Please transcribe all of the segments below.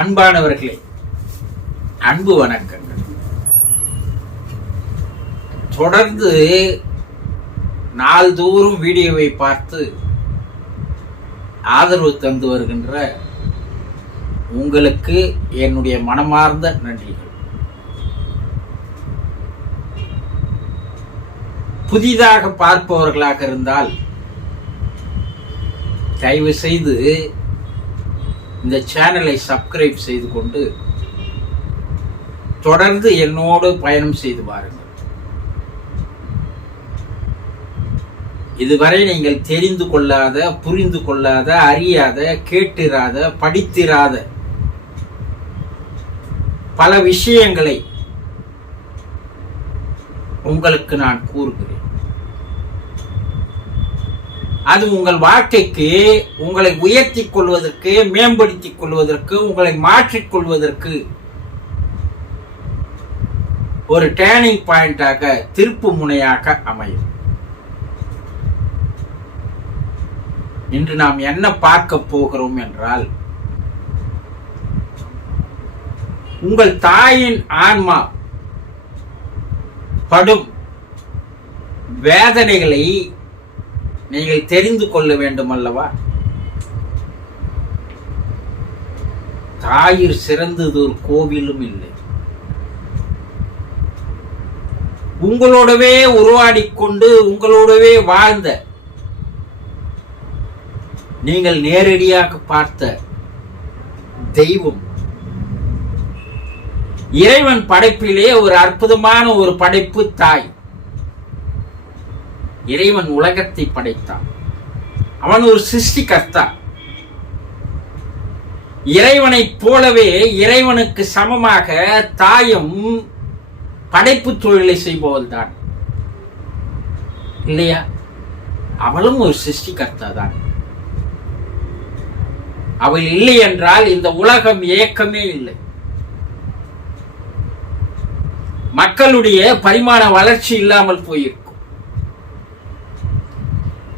அன்பானவர்களே, அன்பு வணக்கங்கள். தொடர்ந்து நாள்தோறும் வீடியோவை பார்த்து ஆதரவு தந்து வருகின்ற உங்களுக்கு என்னுடைய மனமார்ந்த நன்றிகள். புதிதாக பார்ப்பவர்களாக இருந்தால் தயவு செய்து இந்த சேனலை சப்ஸ்கிரைப் செய்து கொண்டு தொடர்ந்து என்னோடு பயணம் செய்து பாருங்கள். இதுவரை நீங்கள் தெரிந்து கொள்ளாத, புரிந்து கொள்ளாத, அறியாத, கேட்டிராத, படித்திராத பல விஷயங்களை உங்களுக்கு நான் கூறுகிறேன். அது உங்கள் வாழ்க்கைக்கு, உங்களை உயர்த்திக் கொள்வதற்கு, மேம்படுத்திக் கொள்வதற்கு, உங்களை மாற்றிக்கொள்வதற்கு ஒரு டேர்னிங் பாயிண்டாக, திருப்பு முனையாக அமையும். இன்று நாம் என்ன பார்க்க போகிறோம் என்றால், உங்கள் தாயின் ஆன்மா படும் வேதனைகளை நீங்கள் தெரிந்து கொள்ள வேண்டும் அல்லவா? தாயிற் சிறந்தது ஒரு கோவிலும் இல்லை. உங்களோடவே உருவாடிக்கொண்டு உங்களோடவே வாழ்ந்த, நீங்கள் நேரடியாக பார்த்த தெய்வம், இறைவன் படைப்பிலே ஒரு அற்புதமான ஒரு படைப்பு தாய். இறைவன் உலகத்தை படைத்தான். அவன் ஒரு சிருஷ்டிகர்த்தா. இறைவனைப் போலவே இறைவனுக்கு சமமாக தாயும் படைப்பு தொழிலை செய்பவள் தான் இல்லையா? அவளும் ஒரு சிருஷ்டிகர்த்தா தான். அவள் இல்லை என்றால் இந்த உலகம் இயக்கமே இல்லை. மக்களுடைய பரிமாண வளர்ச்சி இல்லாமல் போயிருக்கும்.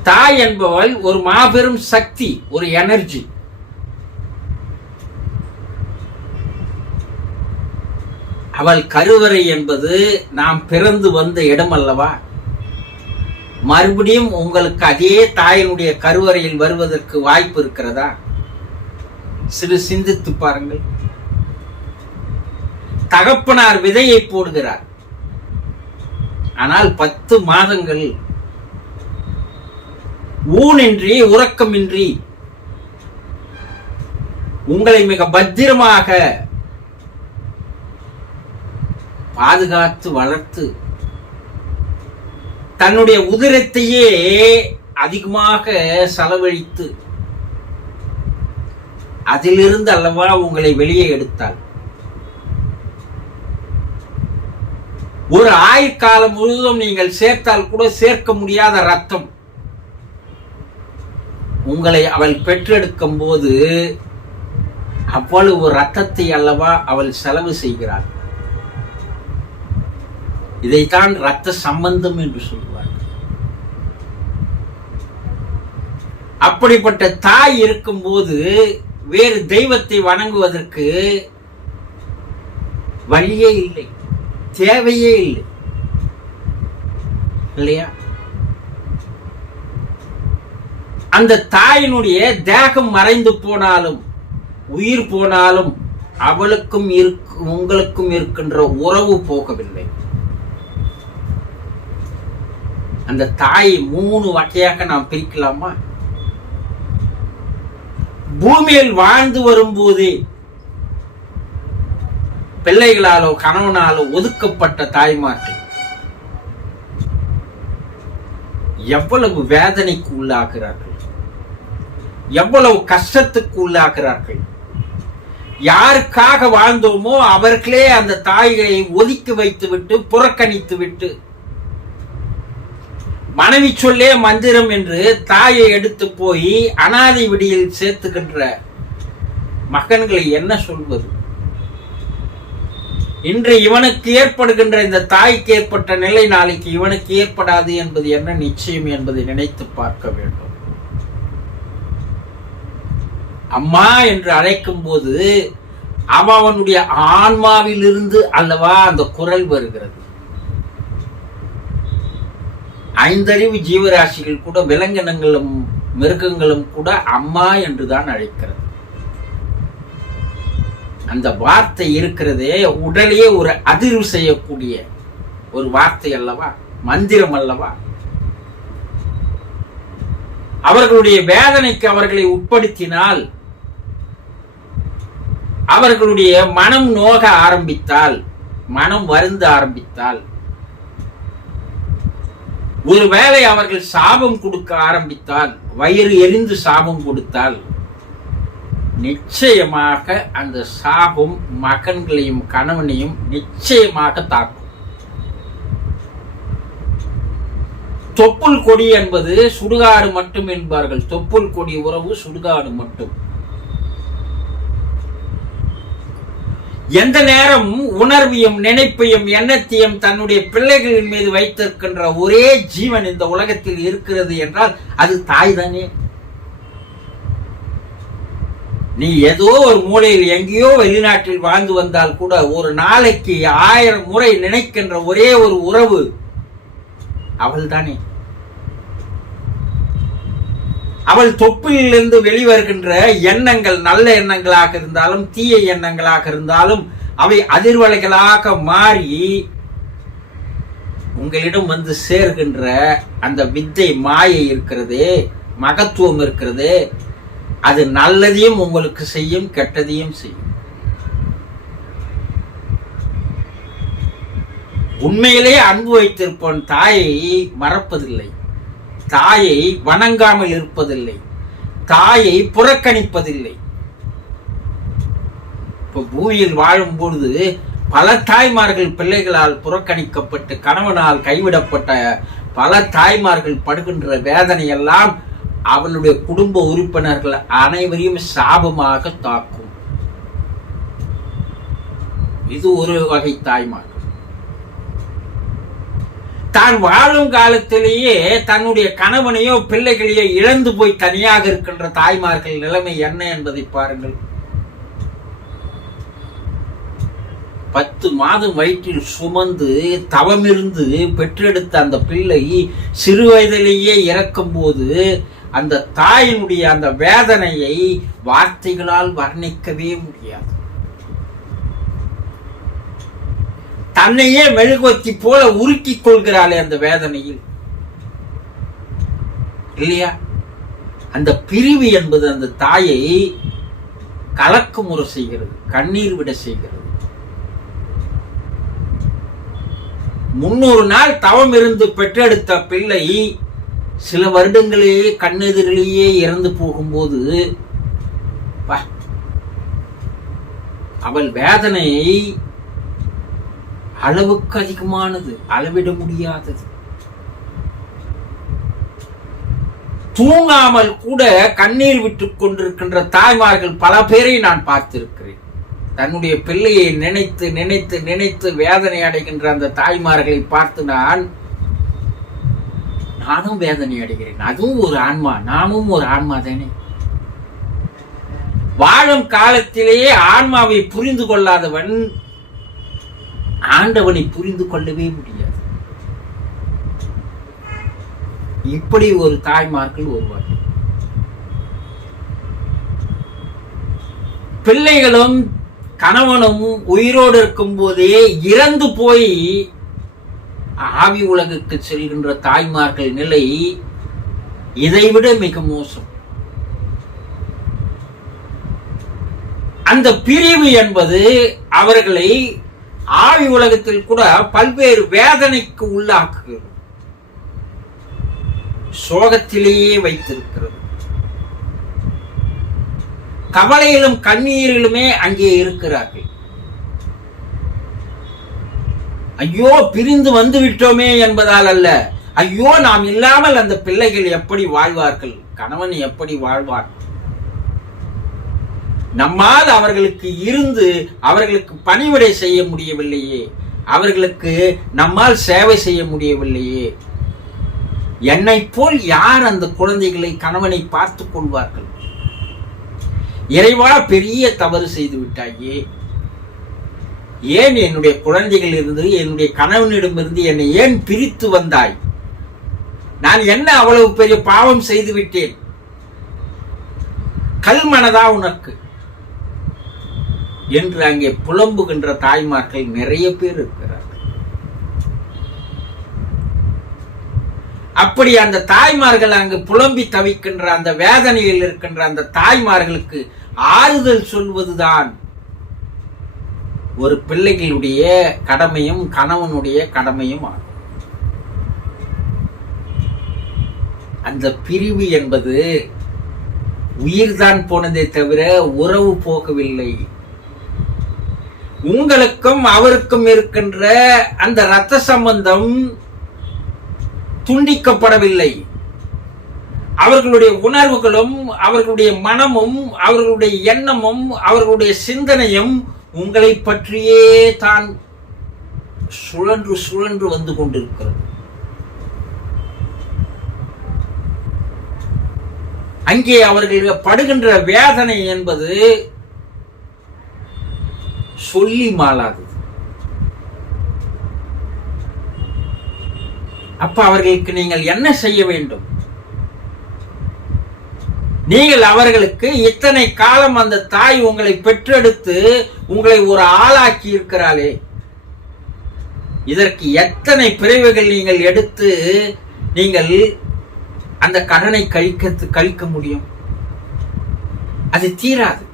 தாய் என்பவள் ஒரு மாபெரும் சக்தி, ஒரு எனர்ஜி. அவள் கருவறை என்பது நாம் பிறந்து வந்த இடம் அல்லவா? மறுபடியும் உங்களுக்கு அதே தாயினுடைய கருவறையில் வருவதற்கு வாய்ப்பு இருக்கிறதா? சிறு சிந்தித்து பாருங்கள். தகப்பனார் விதையை போடுகிறார். ஆனால் 10 மாதங்கள் ஊனின்றி, உறக்கமின்றி உங்களை மிக பத்திரமாக பாதுகாத்து வளர்த்து தன்னுடைய உதிரத்தையே அதிகமாக செலவழித்து அதிலிருந்து அல்லவா உங்களை வெளியே எடுத்தாள். ஒரு ஆயுட்காலம் முழுவதும் நீங்கள் சேர்த்தால் கூட சேர்க்க முடியாத ரத்தம் உங்களை அவள் பெற்றெடுக்கும் போது அவ்வளவு ரத்தத்தை அல்லவா அவள் செலவு செய்கிறாள். இதைத்தான் ரத்த சம்பந்தம் என்று சொல்வார். அப்படிப்பட்ட தாய் இருக்கும்போது வேறு தெய்வத்தை வணங்குவதற்கு வழியே இல்லை, தேவையே இல்லை இல்லையா? அந்த தாயினுடைய தேகம் மறைந்து போனாலும், உயிர் போனாலும் அவளுக்கும் உங்களுக்கும் இருக்கின்ற உறவு போகவில்லை. அந்த தாய் 3 வகையாக நாம் பிரிக்கலாமா? பூமியில் வாழ்ந்து வரும்போதே பிள்ளைகளாலோ கணவனாலோ ஒதுக்கப்பட்ட தாய்மார்கள் எவ்வளவு வேதனைக்கு உள்ளாகிறார்கள், எவ்வளவு கஷ்டத்துக்கு உள்ளாகிறார்கள். யாருக்காக வாழ்ந்தோமோ அவர்களே அந்த தாய்களை ஒதுக்கி வைத்து விட்டு, புறக்கணித்து விட்டு, மனைவி சொல்லே மந்திரம் என்று தாயை எடுத்து போய் அனாதை விடியில் சேர்த்துக்கின்ற மகன்களை என்ன சொல்வது? இன்று இவனுக்கு ஏற்படுகின்ற இந்த தாய்க்கு ஏற்பட்ட நிலை நாளைக்கு இவனுக்கு ஏற்படாது என்பது என்ன நிச்சயம் என்பதை நினைத்து பார்க்க வேண்டும். அம்மா என்று அழைக்கும் போது அவனுடைய ஆன்மாவிலிருந்து அல்லவா அந்த குரல் வருகிறது. ஐந்தறிவு ஜீவராசிகள் கூட, விலங்கினங்களும் மிருகங்களும் கூட அம்மா என்றுதான் அழைக்கிறது. அந்த வார்த்தை இருக்கிறதே உடலையே ஒரு அதிர்வு செய்யக்கூடிய ஒரு வார்த்தை அல்லவா, மந்திரம் அல்லவா. அவர்களுடைய வேதனைக்கு அவர்களை உட்படுத்தினால், அவர்களுடைய மனம் நோக ஆரம்பித்தால், மனம் வருந்த ஆரம்பித்தால், ஒருவேளை அவர்கள் சாபம் கொடுக்க ஆரம்பித்தால், வயிறு எரிந்து சாபம் கொடுத்தால், நிச்சயமாக அந்த சாபம் மகன்களையும் கணவனையும் நிச்சயமாக தாக்கும். தொப்புள் கொடி என்பது சுடுகாடு மட்டும் என்பார்கள். தொப்புள் கொடி உறவு சுடுகாடு மட்டும். எந்த நேரம் உணர்வையும் நினைப்பையும் எண்ணத்தையும் தன்னுடைய பிள்ளைகளின் மீது வைத்திருக்கின்ற ஒரே ஜீவன் இந்த உலகத்தில் இருக்கிறது என்றால் அது தாய் தானே. நீ ஏதோ ஒரு மூலையில் எங்கேயோ வெளிநாட்டில் வாழ்ந்து வந்தால் கூட ஒரு நாளைக்கு 1000 முறை நினைக்கின்ற ஒரே ஒரு உறவு அவள் தானே. அவள் தொப்பிலிருந்து வெளிவருகின்ற எண்ணங்கள் நல்ல எண்ணங்களாக இருந்தாலும் தீய எண்ணங்களாக இருந்தாலும் அவை அதிர்வலைகளாக மாறி உங்களிடம் வந்து சேர்கின்ற அந்த வித்தை மாயை இருக்கிறதே, மகத்துவம் இருக்கிறதே, அது நல்லதையும் உங்களுக்கு செய்யும், கெட்டதையும் செய்யும். உண்மையிலே அன்பு வைத்திருப்பவன் தாயை மறப்பதில்லை, தாயை வணங்காமல் இருப்பதில்லை, தாயை புறக்கணிப்பதில்லை. இப்ப பூமியில் வாழும் பொழுது பல தாய்மார்கள் பிள்ளைகளால் புறக்கணிக்கப்பட்டு கணவனால் கைவிடப்பட்ட பல தாய்மார்கள் படுகின்ற வேதனை எல்லாம் அவளுடைய குடும்ப உறுப்பினர்கள் அனைவரையும் சாபமாக தாக்கும். இது ஒரு வகை தாய்மார்கள். தான் வாழும் காலத்திலேயே தன்னுடைய கணவனையோ பிள்ளைகளையோ இழந்து போய் தனியாக இருக்கின்ற தாய்மார்கள் நிலைமை என்ன என்பதை பாருங்கள். 10 மாதம் வயிற்றில் சுமந்து தவமிருந்து பெற்றெடுத்த அந்த பிள்ளை சிறு வயதிலேயே இறக்கும் போது அந்த தாயினுடைய அந்த வேதனையை வார்த்தைகளால் வர்ணிக்கவே முடியாது. தன்னையே மெழுகுவத்தி போல உருக்கிக் கொள்கிறாளே அந்த வேதனையில், இல்லையா? அந்த பிரிவு என்பது அந்த தாயை கலக்கமுற செய்கிறது, கண்ணீர் விட செய்கிறது. 300 நாள் தவம் இருந்து பெற்றெடுத்த பிள்ளை சில வருடங்களே கண்ணெதிரிலேயே இறந்து போகும்போது அவள் வேதனை அளவுக்கு அதிகமானது, அளவிட முடியாதது. தூங்காமல் கூட கண்ணீர் விட்டுக் கொண்டிருக்கின்ற தாய்மார்கள் பல பேரை நான் பார்த்திருக்கிறேன். தன்னுடைய பிள்ளையை நினைத்து நினைத்து நினைத்து வேதனை அடைகின்ற அந்த தாய்மார்களை பார்த்து நானும் வேதனை அடைகிறேன். அதுவும் ஒரு ஆன்மா, நானும் ஒரு ஆன்மா தானே. வாழும் காலத்திலேயே ஆன்மாவை புரிந்து கொள்ளாதவன் ஆண்டவனை புரிந்து கொள்ளவே முடியாது. இப்படி ஒரு தாய்மார்கள் ஒருவர். பிள்ளைகளும் கணவனும் உயிரோடு இருக்கும் போதே இறந்து போய் ஆவி உலகுக்கு செல்கின்ற தாய்மார்கள் நிலை இதைவிட மிக மோசம். அந்த பிரிவு என்பது அவர்களை ஆவி உலகத்தில் கூட பல்வேறு வேதனைக்கு உள்ளாக்குகிறது, சோகத்திலேயே வைத்திருக்கிறது. கவலையிலும் கண்ணீரிலுமே அங்கே இருக்கிறார்கள். ஐயோ பிரிந்து வந்து விட்டோமே என்பதால் அல்ல, ஐயோ நாம் இல்லாமல் அந்த பிள்ளைகள் எப்படி வாழ்வார்கள், கணவன் எப்படி வாழ்வார், நம்மால் அவர்களுக்கு இருந்து அவர்களுக்கு பணிவிடை செய்ய முடியவில்லையே, அவர்களுக்கு நம்மால் சேவை செய்ய முடியவில்லையே, என்னை போல் யார் அந்த குழந்தைகளை கணவனை பார்த்துக் கொள்வார்கள், இறைவா பெரிய தவறு செய்து விட்டாயே, ஏன் என்னுடைய குழந்தைகள் இருந்து என்னுடைய கணவனிடமிருந்து என்னை ஏன் பிரித்து வந்தாய்? நான் என்ன அவ்வளவு பெரிய பாவம் செய்து விட்டேன்? கல்மனதா உனக்கு என்று அங்கே புலம்புகின்ற தாய்மார்கள் நிறைய பேர் இருக்கிறார்கள். அப்படி அந்த தாய்மார்கள் அங்கு புலம்பி தவிக்கின்ற அந்த வேதனையில் இருக்கின்ற அந்த தாய்மார்களுக்கு ஆறுதல் சொல்வதுதான் ஒரு பிள்ளைகளுடைய கடமையும் கணவனுடைய கடமையும் ஆகும். அந்த பிரிவு என்பது உயிர்தான் போனதை தவிர உறவு போகவில்லை. உங்களுக்கும் அவருக்கும் இருக்கின்ற அந்த இரத்த சம்பந்தம் துண்டிக்கப்படவில்லை. அவர்களுடைய உணர்வுகளும் அவர்களுடைய மனமும் அவர்களுடைய எண்ணமும் அவர்களுடைய சிந்தனையும் உங்களை பற்றியே தான் சுழன்று சுழன்று வந்து கொண்டிருக்கிறது. அங்கே அவர்கள் படுகின்ற வேதனை என்பது சொல்லி மாளாது. அப்ப அவர்களுக்கு நீங்கள் என்ன செய்ய வேண்டும்? நீங்கள் அவர்களுக்கு இத்தனை காலம் அந்த தாய் உங்களை பெற்றெடுத்து உங்களை ஒரு ஆளாக்கி இருக்கிறாளே, இதற்கு எத்தனை பிறவிகள் நீங்கள் எடுத்து நீங்கள் அந்த கடனை கழிக்க முடியும்? அது தீராது.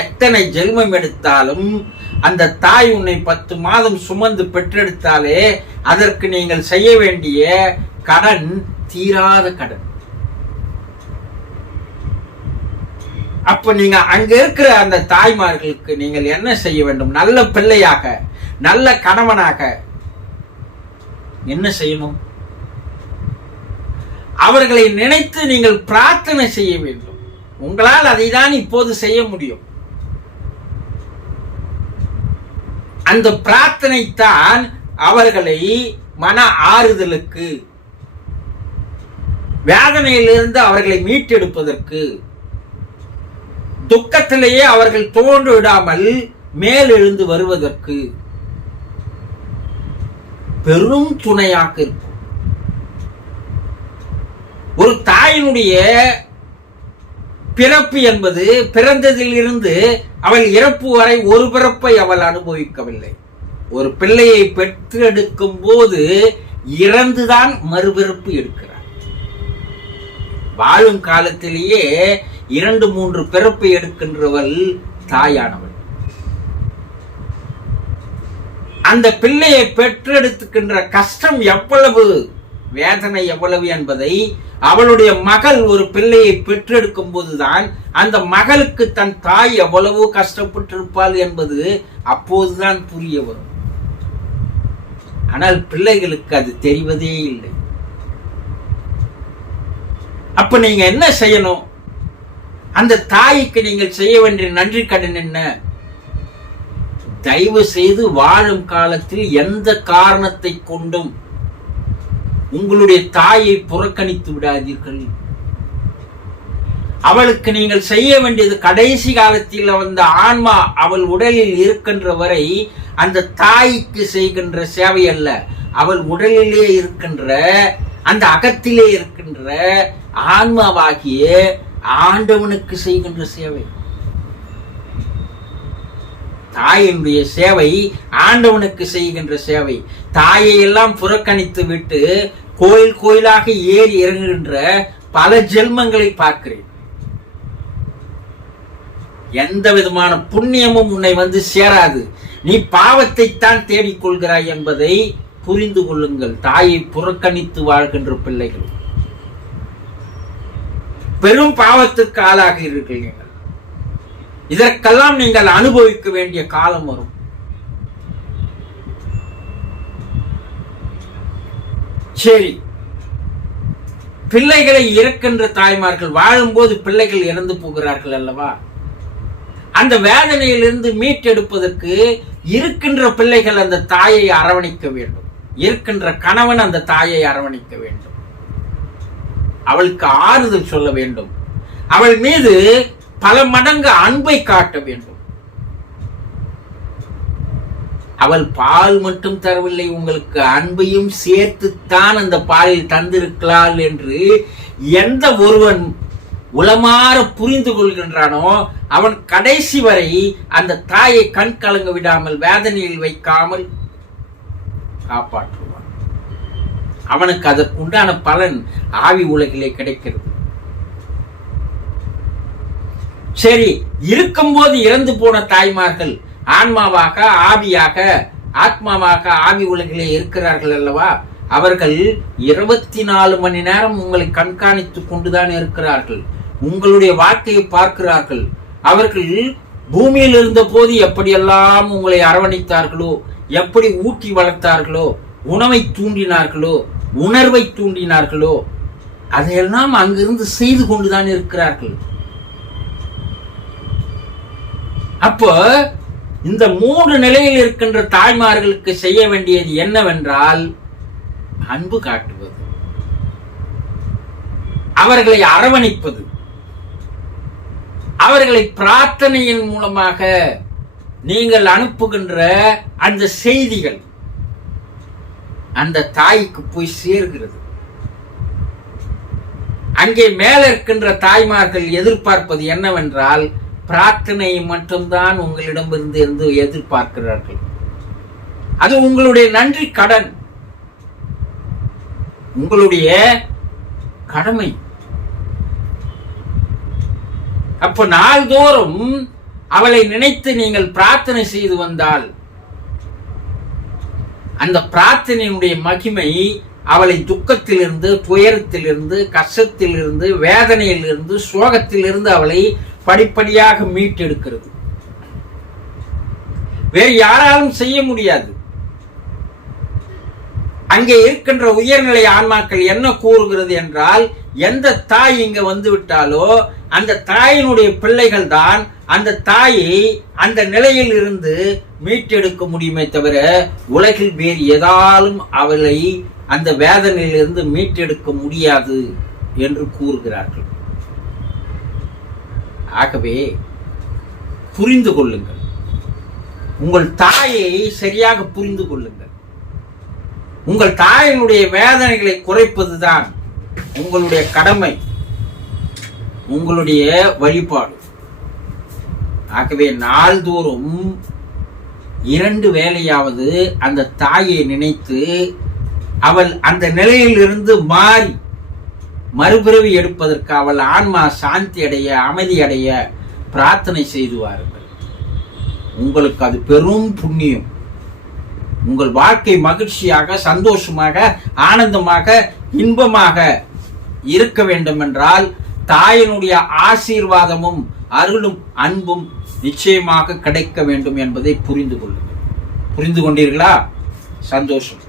எத்தனை ஜென்மம் எடுத்தாலும் அந்த தாய் உன்னை 10 மாதம் சுமந்து பெற்றெடுத்தாலே அதற்கு நீங்கள் செய்ய வேண்டிய கடன் தீராத கடன். அப்ப நீங்க அங்க இருக்கிற அந்த தாய்மார்களுக்கு நீங்கள் என்ன செய்ய வேண்டும்? நல்ல பிள்ளையாக, நல்ல கணவனாக என்ன செய்யணும்? அவர்களை நினைத்து நீங்கள் பிரார்த்தனை செய்ய வேண்டும். உங்களால் அதை தான் இப்போது செய்ய முடியும். அந்த பிரார்த்தனை தான் அவர்களை மன ஆறுதலுக்கு, வேதனையிலிருந்து அவர்களை மீட்டெடுப்பதற்கு, துக்கத்திலேயே அவர்கள் தோன்று விடாமல் மேலெழுந்து வருவதற்கு பெரும் துணையாக இருக்கும். ஒரு தாயினுடைய பிறப்பு என்பது பிறந்ததில் இருந்து அவள் இறப்பு வரை ஒரு பிறப்பை அவள் அனுபவிக்கவில்லை. ஒரு பிள்ளையை பெற்றெடுக்கும் போது இறந்துதான் மறுபிறப்பு எடுக்கிறார். வாழும் காலத்திலேயே 2-3 பிறப்பை எடுக்கின்றவள் தாயானவள். அந்த பிள்ளையை பெற்றெடுத்துக்கின்ற கஷ்டம் எவ்வளவு, வேதனை எவ்வளவு என்பதை அவளுடைய மகள் ஒரு பிள்ளையை பெற்றெடுக்கும் போதுதான் அந்த மகளுக்கு தன் தாய் எவ்வளவு கஷ்டப்பட்டிருப்பாள் என்பது அப்போதுதான் புரிய வரும். ஆனால் பிள்ளைகளுக்கு அது தெரிவதே இல்லை. அப்ப நீங்க என்ன செய்யணும்? அந்த தாய்க்கு நீங்கள் செய்ய வேண்டிய நன்றி கடன் என்ன? தயவு செய்து வாழும் காலத்தில் எந்த காரணத்தை கொண்டும் உங்களுடைய தாயை புறக்கணித்து விடாதீர்கள். அவளுக்கு நீங்கள் செய்ய வேண்டியது, கடைசி காலத்தில் அந்த ஆன்மா அவள் உடலில் இருக்கின்ற வரை அந்த தாய்க்கு செய்கின்ற சேவை அல்ல, அவள் உடலிலே இருக்கின்ற அந்த அகத்திலே இருக்கின்ற ஆன்மாவாகிய ஆண்டவனுக்கு செய்கின்ற சேவை. தாயினுடைய சேவை ஆண்டவனுக்கு செய்கின்ற சேவை. தாயை எல்லாம் புறக்கணித்து விட்டு கோயில் கோயிலாக ஏறி இறங்குகின்ற பல ஜென்மங்களை பார்க்கிறேன். எந்த விதமான புண்ணியமும் உன்னை வந்து சேராது, நீ பாவத்தை தான் தேடிக்கொள்கிறாய் என்பதை புரிந்து கொள்ளுங்கள். தாயை புறக்கணித்து வாழ்கின்ற பிள்ளைகள் பெரும் பாவத்துக்கு ஆளாகிறீர்கள். இதற்கெல்லாம் நீங்கள் அனுபவிக்க வேண்டிய காலம் வரும். சரி, பிள்ளைகளை இறக்கின்ற தாய்மார்கள் வாழும்போது பிள்ளைகள் இறந்து போகிறார்கள் அல்லவா? அந்த வேதனையிலிருந்து மீட்டெடுப்பதற்கு இருக்கின்ற பிள்ளைகள் அந்த தாயை அரவணைக்க வேண்டும். இருக்கின்ற கணவன் அந்த தாயை அரவணைக்க வேண்டும். அவளுக்கு ஆறுதல் சொல்ல வேண்டும். அவள் மீது பல மடங்கு அன்பை காட்ட வேண்டும். அவள் பால் மட்டும் தரவில்லை, உங்களுக்கு அன்பையும் சேர்த்துத்தான் அந்த பாலில் தந்திருக்கிறாள் என்று எந்த ஒருவன் உளமாற புரிந்து கொள்கின்றானோ அவன் கடைசி வரை அந்த தாயை கண் கலங்க விடாமல் வேதனையில் வைக்காமல் காப்பாற்றுவான். அவனுக்கு அதற்குண்டான பலன் ஆவி உலகிலே கிடைக்கிறது. சரி, இருக்கும்போது இறந்து போன தாய்மார்கள் ஆன்மாவாக ஆவியாக ஆத்மாவாக ஆவி உலகிலே இருக்கிறார்கள் அல்லவா? அவர்கள் 24 மணி நேரம் உங்களை கண்காணித்துக் கொண்டுதான் இருக்கிறார்கள். உங்களுடைய வாழ்க்கையை பார்க்கிறார்கள். அவர்கள் பூமியில் இருந்த போது எப்படியெல்லாம் உங்களை அரவணைத்தார்களோ, எப்படி ஊட்டி வளர்த்தார்களோ, உணவை தூண்டினார்களோ, உணர்வை தூண்டினார்களோ, அதையெல்லாம் அங்கிருந்து செய்து கொண்டுதான் இருக்கிறார்கள். அப்போ இந்த 3 நிலையில் இருக்கின்ற தாய்மார்களுக்கு செய்ய வேண்டியது என்னவென்றால் அன்பு காட்டுவது, அவர்களை அரவணைப்பது, அவர்களை பிரார்த்தனையின் மூலமாக நீங்கள் அனுப்புகின்ற அந்த செய்திகள் அந்த தாய்க்கு போய் சேர்கிறது. அங்கே மேல இருக்கின்ற தாய்மார்கள் எதிர்பார்ப்பது என்னவென்றால் பிரார்த்தனையை மட்டும்தான் உங்களிடமிருந்து எதிர்பார்க்கிறார்கள். அது உங்களுடைய நன்றி கடன், உங்களுடைய கடமை. அப்ப நாள்தோறும் அவளை நினைத்து நீங்கள் பிரார்த்தனை செய்து வந்தால் அந்த பிரார்த்தனையினுடைய மகிமை அவளை துக்கத்திலிருந்து, துயரத்திலிருந்து, கஷ்டத்திலிருந்து, வேதனையிலிருந்து, சோகத்திலிருந்து அவளை படிப்படியாக மீட்டெடுக்கிறது. வேறு யாராலும் செய்ய முடியாது. அங்கே இருக்கின்ற உயர்நிலை ஆன்மாக்கள் என்ன கூறுகிறது என்றால், எந்த தாய் இங்க வந்து விட்டாலோ அந்த தாயினுடைய பிள்ளைகள் தான் அந்த தாயை அந்த நிலையில் இருந்து மீட்டெடுக்க முடியுமே தவிர உலகில் வேறு எதாலும் அவளை அந்த வேதனையிலிருந்து மீட்டெடுக்க முடியாது என்று கூறுகிறார்கள். ஆகவே புரிந்து கொள்ளுங்கள், உங்கள் தாயை சரியாக புரிந்து கொள்ளுங்கள். உங்கள் தாயினுடைய வேதனைகளை குறைப்பதுதான் உங்களுடைய கடமை, உங்களுடைய வழிபாடு. ஆகவே நாள்தோறும் 2 வேளையாவது அந்த தாயை நினைத்து அவள் அந்த நிலையில் இருந்து மாறி மறுபிறவி எடுப்பதற்கு, அவள் ஆன்மா சாந்தி அடைய, அமைதி அடைய பிரார்த்தனை செய்து வாருங்கள். உங்களுக்கு அது பெரும் புண்ணியம். உங்கள் வாழ்க்கை மகிழ்ச்சியாக, சந்தோஷமாக, ஆனந்தமாக, இன்பமாக இருக்க வேண்டும் என்றால் தாயினுடைய ஆசீர்வாதமும் அருளும் அன்பும் நிச்சயமாக கிடைக்க வேண்டும் என்பதை புரிந்து கொள்ளுங்கள். புரிந்து கொண்டீர்களா? சந்தோஷம்.